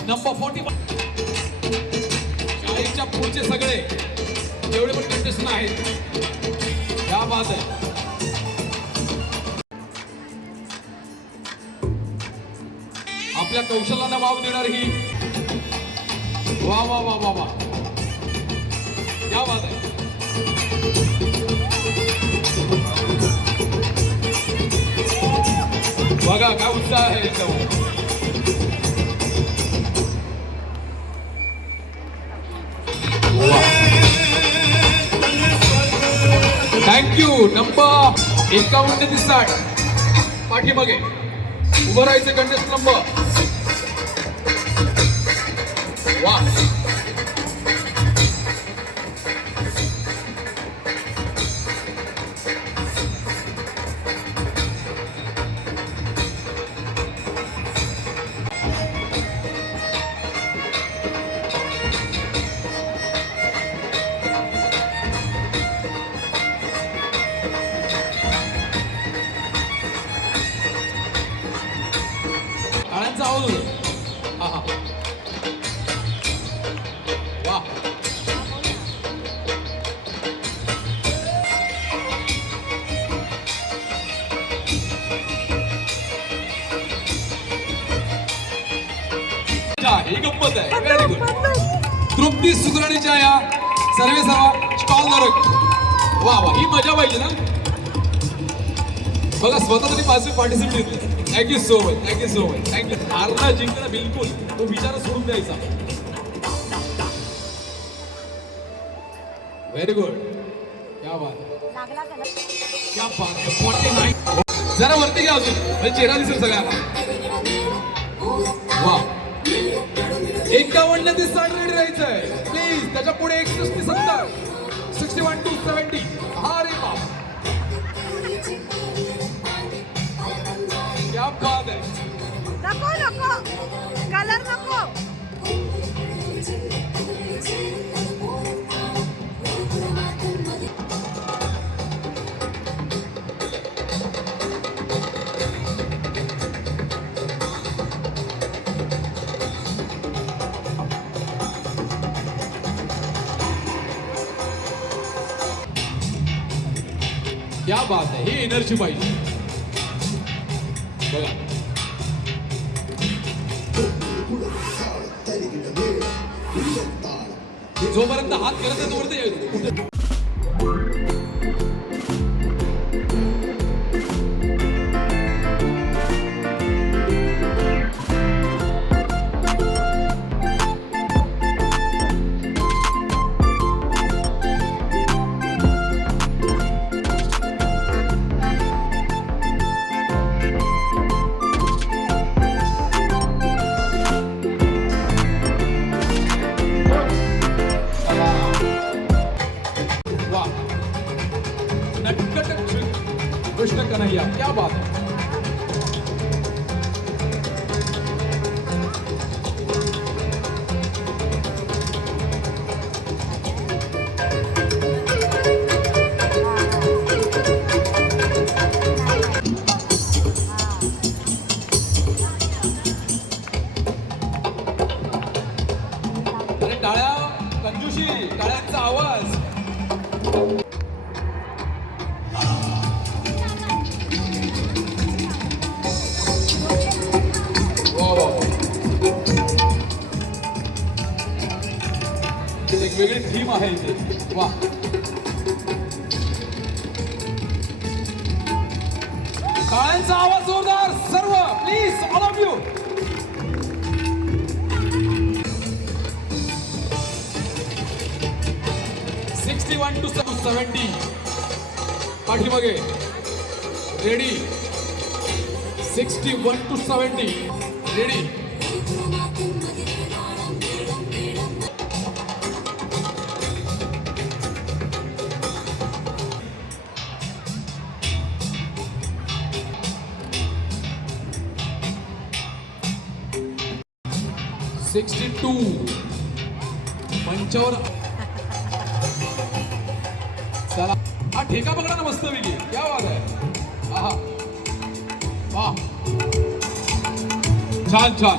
नंबर 41. 40च्या पुढचे सगळे जेवढे पण कंटेस्टंट आहेत. क्या बात आहे. आपल्या कौशल्याला वाव देणार ही. वा वा वा वा वा. क्या बात आहे. बघा काय उत्साह आहे याच्यावर. थँक्यू. नंबर 51 ते 60 पाठीमागे उभं राहायचं. Contest number. वा टाळ्यांचा आवाज होतो. हा हा ही गंमत आहे. Very good. तृप्ती सुगरणीच्या या सर्व स्टॉल धारक. वा वा, ही मजा पाहिजे ना. बघा स्वतः तरी पार्टिसिपेट घेतले. Thank you so much, thank you so much, thank you. हारला जिंकला बिलकुल तो विचार सोडून द्यायचा. Very good. क्या बात है. क्या बात है. 49. जरा वरती घ्या अजून म्हणजे चेहरा दिसेल सगळ्यांना. वा. 51 ते 60 रेडी राहायचंय प्लीज. त्याच्या पुढे 61 ते 70, 61 to 70. हा रे बाप. क्या बात है. नको नको कलर नको. क्या बात है. ही एनर्जी पाहिजे. बघा जोपर्यंत हात करत आहे तोपर्यंत कृष्ण कन्हैया. क्या बात है. अरे टाळ्या कंजूशी, टाळ्यांचा आवाज. एक वेगळी थीम आहे इथे. वा. टाळ्यांचा आवाज जोरदार सर्व please all of you. One two 70 पाठीमागे रेडी. 61 to 70 ready. टू पंचावर. चला हा ठेका पकडा ना मस्त पैकी. क्या बात आहे. आहा वाह छान छान.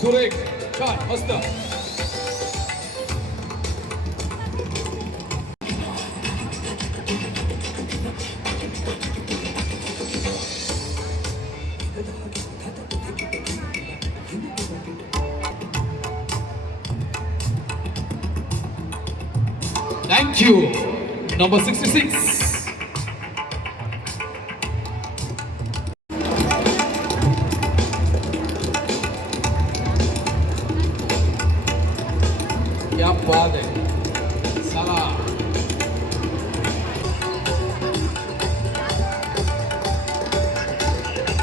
सुरेख छान मस्त. Thank you. Number 66. क्या बात है. चला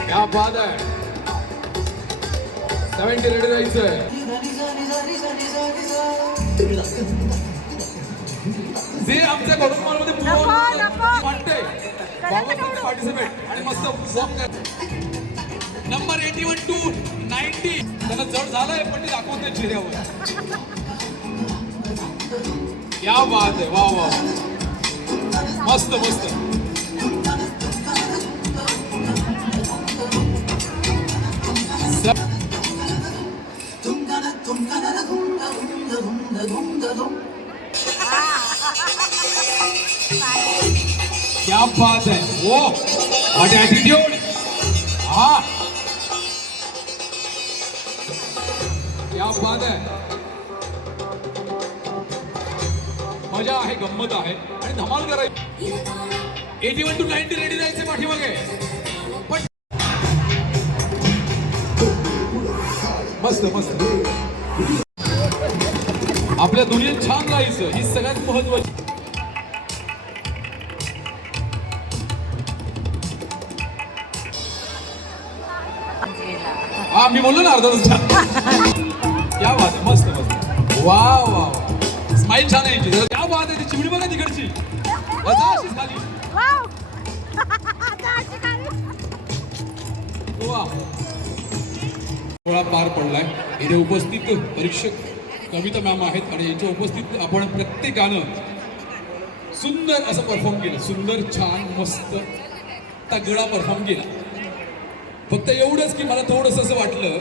क्या बात है. 70 रेडी राहायचंय. जे आमच्या घरोमध्ये वाटते पार्टिसिपेट आणि मस्त वॉक कर. नंबर 81 to 90 त्यांना जड झालंय पण ते दाखवते चेहऱ्यावर. क्या बात आहे. वा वा मस्त मस्त. क्या बात है, वो व्हाट एटीट्यूड. हा, क्या बात आहे. मजा आहे, गंमत आहे आणि धमाल करायची. 81 to 90 रेडी जायचे पाठीमागे. पण मस्त मस्त. आपल्या दुनियेत छान राहायचं ही सगळ्यात महत्वाची. हा मी बोललो ना अर्धा तास. क्या बात आहे, मस्त मस्त. वा वा वा, स्माइल छान आहे यांची. क्या बात आहे, ती चिमणी बघा तिकडची. आता अशीच खाली. वा. सोहळा पार पडलाय. इथे उपस्थित परीक्षक कविता मॅम आहेत आणि यांच्या उपस्थित आपण प्रत्येकानं सुंदर असं परफॉर्म केलं. सुंदर, छान, मस्त, तगडा परफॉर्म केला. फक्त एवढंच की मला थोडंसं असं वाटलं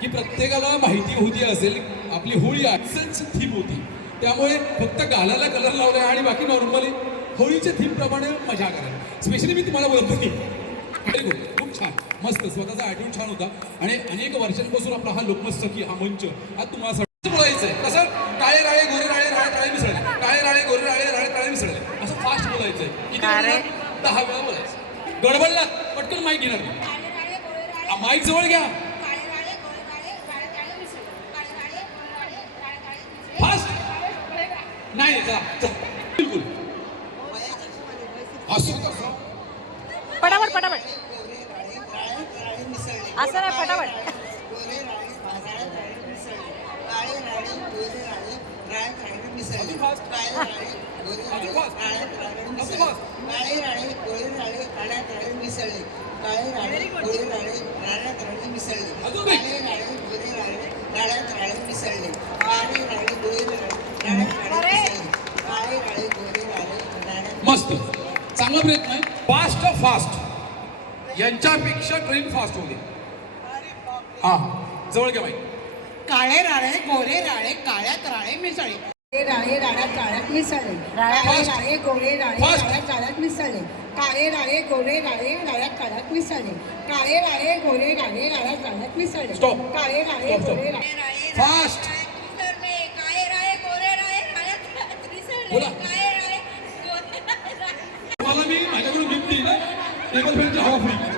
की प्रत्येकाला माहिती होती असेल आपली होळी आजची थीम होती, त्यामुळे फक्त गालाला कलर लावलाय आणि बाकी नॉर्मली होळीच्या थीम प्रमाणे मजा करा. स्पेशली मी तुम्हाला बोलत होती. व्हेरी गुड, खूप छान, मस्त. स्वतःचा ॲटिट्यूड छान होता आणि अनेक वर्षांपासून आपला हा लोकमत सखी हा मंच हा तुम्हाला बोलायचं आहे. कसं काळे राळे गोरे राळे राळे काळे मिसळले, काळे राळे गोरे राळे राळे काळे मिसळले, असं फास्ट बोलायचंय. किती वेळा? 10 वेळा बोलायचं. गडबडलात पटकन माईक घेणार नाही. माईक जवळ घ्या. फास्ट नाही जा बिलकुल. असं पटापट पटापट असं नाही, पटापट. अजून फास्ट, अजून फास्ट, अजून फास्ट. काळे राळे गोळे राळे काळ्यात राळे मिसळले, काळे राळे गोळे राळे राळ्यात राळे मिसळले, अजून काळे राळे गोळे राळे राळ्यात राळे मिसळले, काळे राळे गोळे राळे राळ्यात राळे मिसळले, काळे राळे गोळे राळे राळ्यात. मस्त, चांगला प्रयत्न आहे. फास्ट फास्ट, यांच्यापेक्षा ट्रेन फास्ट होते. हा, जवळ घ्या माईक. काळे राळे गोरे राळे काळ्यात राळे मिसळले, राळे राळ्यात जाळ्यात मिसळले, काळे राळे गोळे राळे राळ्यात जाळ्यात मिसळले, काळे राळे गोळे राळे राळ्यात काळ्यात मिसळले, काळे राळे गोळे राळे राळ्यात जाळ्यात मिसळले, Stop. काळे राळे Stop, stop. गोळे राळे. फास्ट बोला. मला मी माझ्याकडून गिफ्ट दिली ना, टेबल फॅनची हवा फ्री.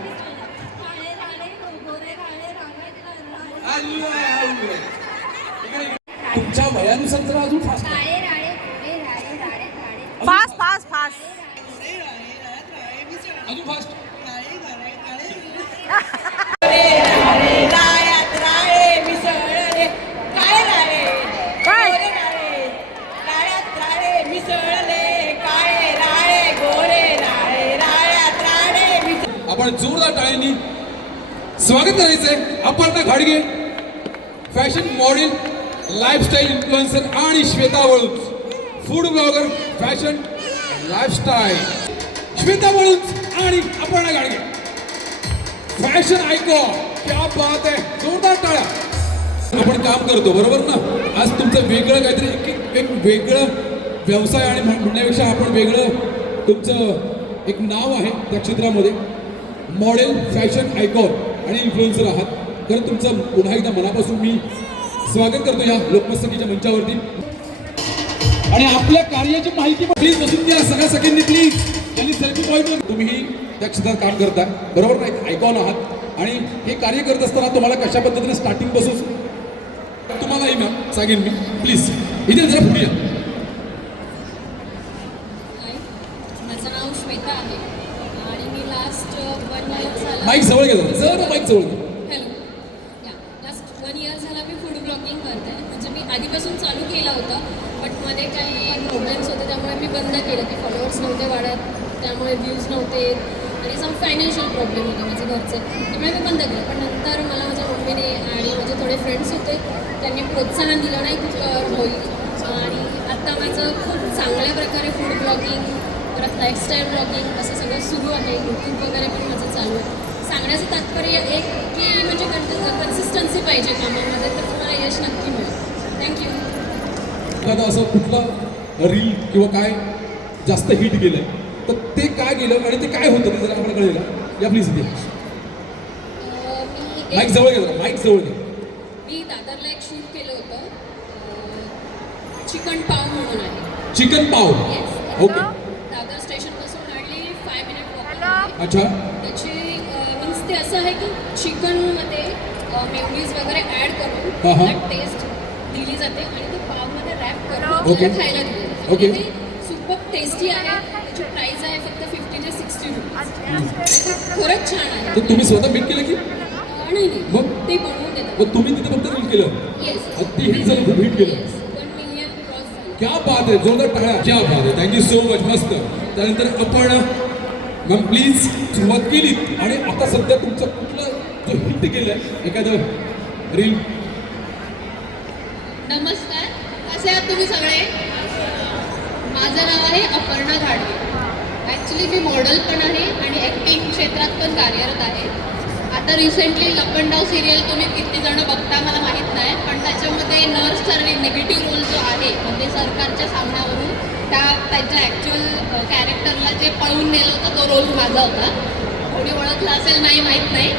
तुमच्या वयानुसार जरा अजून फास्ट फास्ट फास्ट फास्ट. अजून फास्ट. राळ्यात राळे मिसळले, काळे राळे काय? गोरे राळे राळ्यात राळे मिसळले, काळे राळे गोरे राळे राळ्यात राळे मिसळले. आपण जोरदार टाळ्यांनी स्वागत करायचंय अपर्णा घाडगे, फॅशन मॉडेल, लाईफस्टाईल इन्फ्लुएन्सर आणि Shweta Waluch, food blogger, fashion lifestyle. Shweta Waluch आणि अपर्णा घाडगे, फॅशन आयकॉन. क्या बात आहे, जोरदार टाळ्या. आपण काम करतो बरोबर ना. आज तुमचं वेगळं काहीतरी एक वेगळं व्यवसाय आणि म्हणण्यापेक्षा आपण वेगळं तुमचं एक नाव आहे त्या क्षेत्रामध्ये. मॉडेल, फॅशन आयकॉन आणि इन्फ्लुएन्सर आहात. खरं तुमचं पुन्हा एकदा मनापासून मी स्वागत करतो या लोकमत सखीच्या मंचावरती. आणि आपल्या कार्याची माहिती प्लीज बसून द्या सगळ्या सगळ्यांनी प्लीज. त्यांनी सेल्फी पॉईंट, तुम्ही त्या क्षेत्रात काम करताय बरोबर ना, एक आयकॉन आहात. आणि हे कार्य करत असताना तुम्हाला कशा पद्धतीने स्टार्टिंग पासून तुम्हालाही मॅम सांगेन मी, प्लीज इथे जरा पुढे या. माझं नाव श्वेता आहे आणि मी लास्ट 1 year झाला. माईक जवळ घ्या जरा माईक जवळ घ्या. हॅलो, या लास्ट 1 year झाला मी फूड ब्लॉगिंग करते. म्हणजे मी आधीपासून चालू केलं होतं, बट मध्ये काही प्रॉब्लेम्स होते त्यामुळे मी बंद केलं. की फॉलोअर्स नव्हते वाढत, त्यामुळे व्ह्यूज नव्हते आणि सम फायनान्शियल प्रॉब्लेम होते माझे घरचे, त्यामुळे मी बंद केलं. पण नंतर मला माझ्या मम्मीने आणि माझे थोडे फ्रेंड्स होते, त्यांनी प्रोत्साहन दिलं, नाही खूप होईल. आणि आत्ता माझं खूप चांगल्या प्रकारे फूड ब्लॉगिंग, परत लाईफस्टाईल ब्लॉगिंग असं सगळं सुरू आहे. यूट्यूब वगैरे पण माझं चालू आहे. सांगण्याचं तात्पर्य एक की म्हणजे कन्सिस्टन्सी पाहिजे कामामध्ये, तर तुम्हाला यश नक्की मिळेल. थँक्यू. एखादं असं कुठलं रील किंवा काय जास्त हिट गेलंय तर ते काय गेलं आणि ते काय होतं ते जरा आम्हाला कळेल का? या प्लीज इथे माईक जवळ घ्या जरा, माईक जवळ घ्या. मी दादरला एक शूट केलं होतं चिकन पाव म्हणून आहे. चिकन पाव. येस. ओके. दादर स्टेशनपासून हार्डली 5 मिनिट वॉक आहे. अच्छा. त्याची मीन्स ते असं आहे की चिकनमध्ये मेयोनीज वगैरे ॲड हा, हा. करून टेस्ट दिली जाते आणि ते पावमध्ये रॅप करून ओके. आपल्याला खायला दिली जाते. ओके. आणि ते सुपर टेस्टी आहे. त्याची प्राईस आहे फक्त 50 ते 60 रुपीज. खरंच छान आहे. तर तुम्ही स्वतः बीट केलं की नाही मग? ते बनवून देतात. मग तुम्ही तिथे फक्त बीट केलं? येस. अति हिट झालं, खूप हिट केलं. 1 मिलियन क्रॉस झालं. क्या बात आहे, जोरदार टाळ्या. क्या बात आहे, थँक्यू सो मच. मस्त. त्यानंतर आपण मॅम प्लीज सुरुवात केलीत आणि आता सध्या तुमचं कुठलं जो हिट केलंय एखादं रील? नमस्कार, कसे आहात तुम्ही सगळे? माझं नाव आहे अपर्णा घाडगे. ॲक्च्युली मी मॉडेल पण आहे आणि ॲक्टिंग क्षेत्रात पण कार्यरत आहे. आता रिसेंटली लपंडाव सिरियल तुम्ही किती जण बघता मला माहीत नाही, पण त्याच्यामध्ये नर्सचा निगेटिव्ह रोल जो आहे म्हणजे सरकारच्या सामन्यावरून त्यांच्या ॲक्च्युअल कॅरेक्टरला जे पळवून नेलं होतं तो रोल माझा होता. कोणी ओळखला असेल नाही माहीत नाही,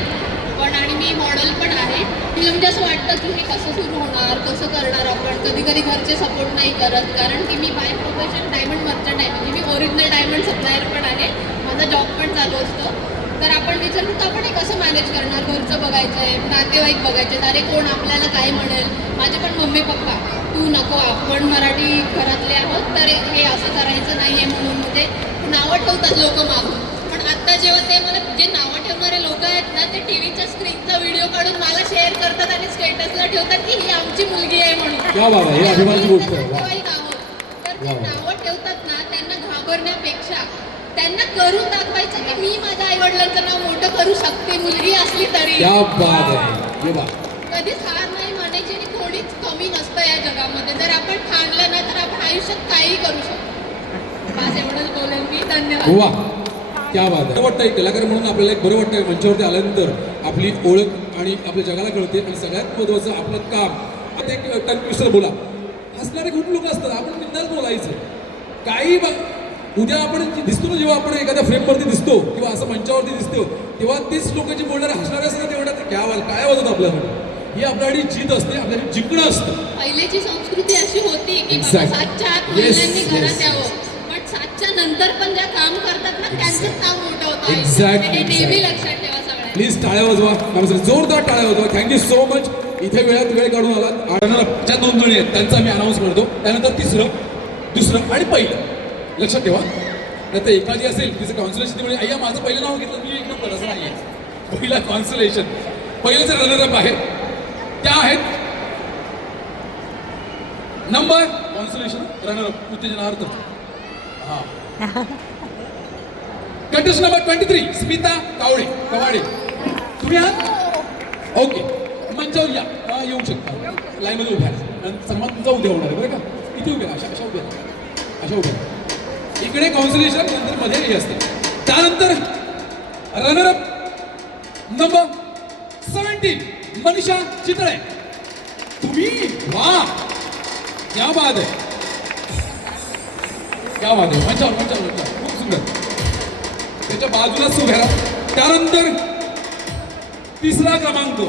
पण आणि मी मॉडेल पण आहे. मला म्हणजे असं वाटतं की हे कसं सुरू होणार, कसं करणार आपण. कधी कधी घरचे सपोर्ट नाही करत, कारण की मी बाय प्रोफेशन डायमंड मर्चंट आहे. म्हणजे मी ओरिजिनल डायमंड सप्लायर पण आहे, माझा जॉब पण चालू असतो. तर आपण विचार करतो आपण हे कसं मॅनेज करणार, घरचं बघायचं आहे, नातेवाईक बघायचे, अरे कोण आपल्याला काय म्हणेल. माझे पण मम्मी पप्पा तू नको, आपण मराठी घरातले आहोत तर हे असं करायचं नाही आहे म्हणून म्हणजे नावं ठेवतात लोक मागून. पण आत्ता जेव्हा ते मला जे नावं ठेवणारे लोक आहेत ना ते टी व्हीच्या स्क्रीनचा व्हिडिओ काढून मला शेअर करतात आणि स्टेटसला ठेवतात की ही आमची मुलगी आहे म्हणून. क्या बात आहे, ही अभिमानाची गोष्ट आहे. वा. नातेवाईक आहोत. तर ते नावं ठेवतात ना, त्यांना घाबरण्यापेक्षा त्यांना करून दाखवायचं की मी माझ्या आईवडिलांचं नाव मोठं करू शकते, मुलगी असली तरी. क्या बात आहे. ये बात. कधीच हार नाही मानायची आणि कोणीच कमी नसतं या जगामध्ये. जर आपण ठाणलं ना तर आपण आयुष्यात काही करू शकतो. बस एवढंच बोलेल मी. धन्यवाद. वा, क्या बात आहे. बरं वाटतं एक कलाकार म्हणून आपल्याला एक बरं वाटतं मंचावरती आल्यानंतर आपली ओळख आणि आपल्या जगाला कळते. आणि सगळ्यात महत्त्वाचं आपलं काम. आता एक टंग ट्विस्टर बोला, हसणारे खूप लोक असतात, आपण बिंदास बोलायचं काही. उद्या आपण दिसतो ना, जेव्हा आपण एखाद्या फ्रेमवरती दिसतो किंवा असं मंचावरती दिसतो तेव्हा तीच लोकांची बोलणारे हसणारे असतात. तेवढ्या काय वाजत आपल्याकडे. ही आपल्याकडे जीत असते, आपल्याला जिंकणं असतं. पहिल्याची संस्कृती अशी होती की बाबा Exactly. 7च्या आत Yes, महिलांनी घरात yes, यावं. पण 7च्या नंतर पण ज्या काम करतात ना त्यांचंच काम मोठं होतं. Exactly, हे नेहमी exactly. लक्षात ठेवा सगळ्यांनी. प्लीज टाळ्या वाजवा. नमस्कार, जोरदार टाळ्या वाजवा. Thank you so much. इथे वेळ काढून आलात. ज्या 2 जणी आहेत त्यांचा मी अनाऊन्स करतो. त्यानंतर तिसरं, दुसरं आणि पहिलं. लक्षात ठेवा. तर एखादी असेल तिचं कॉन्सुलेशन म्हणजे अय्या माझं पहिलं नाव घेतलं मी एक नंबर, असं नाही आहे. पहिला कॉन्सुलेशन, पहिलेच रनरअप आहे. त्या आहेत नंबर कॉन्सुलेशन रनरअप उत्तेजनार्थ. हा कंटेस्ट नंबर 23 स्मिता कवाडे. तुम्ही आहात? ओके, मंचावर या. येऊ शकता, लाईनमध्ये उभ्या. सन्मान तुमचा उद्या होणार आहे बरं का. इथे उभ्या, अशा उभ्या. इकडे कॉन्सुलेशन, नंतर मध्ये हे असते. त्यानंतर रनरअप नंबर 17 मनीषा चितळे. तुम्ही वा, क्या बात आहे. मंचावर खूप सुंदर. त्याच्या बाजूला उभ्या. त्यानंतर तिसरा क्रमांक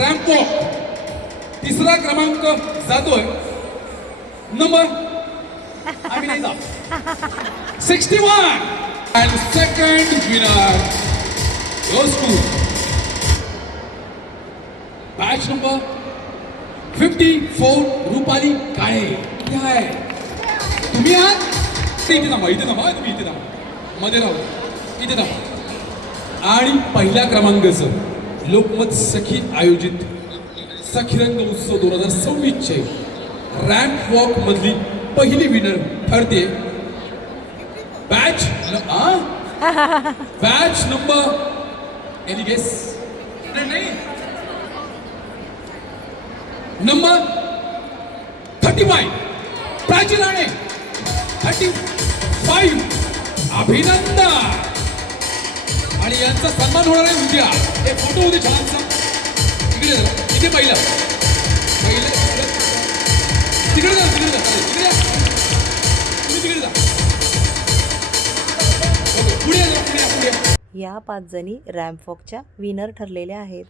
रॅम्प वॉक. तिसरा क्रमांक जातोय number 61 and second winner goes to batch number 54 Rupali Kale. तुम्ही आहात? इथे थांबा. तुम्ही इथे थांबा, मध्ये राहू. इथे थांबा. आणि पहिल्या क्रमांकाचं लोकमत सखी आयोजित सखीरंग उत्सव 2026चे रॅम्प वॉक मधली पहिली विनर ठरते बॅच नंबर एनी गेस? नाही, नंबर 35 प्राची राणे. 35 अभिनंदन. आणि यांचा सन्मान होणार आहे उद्या. एक फोटो होते छानसा. इथे पहिलं तिकडे जा. तुम्ही तिकडे जा. या 5 जणी रॅम्प वॉकच्या विनर ठरलेल्या आहेत.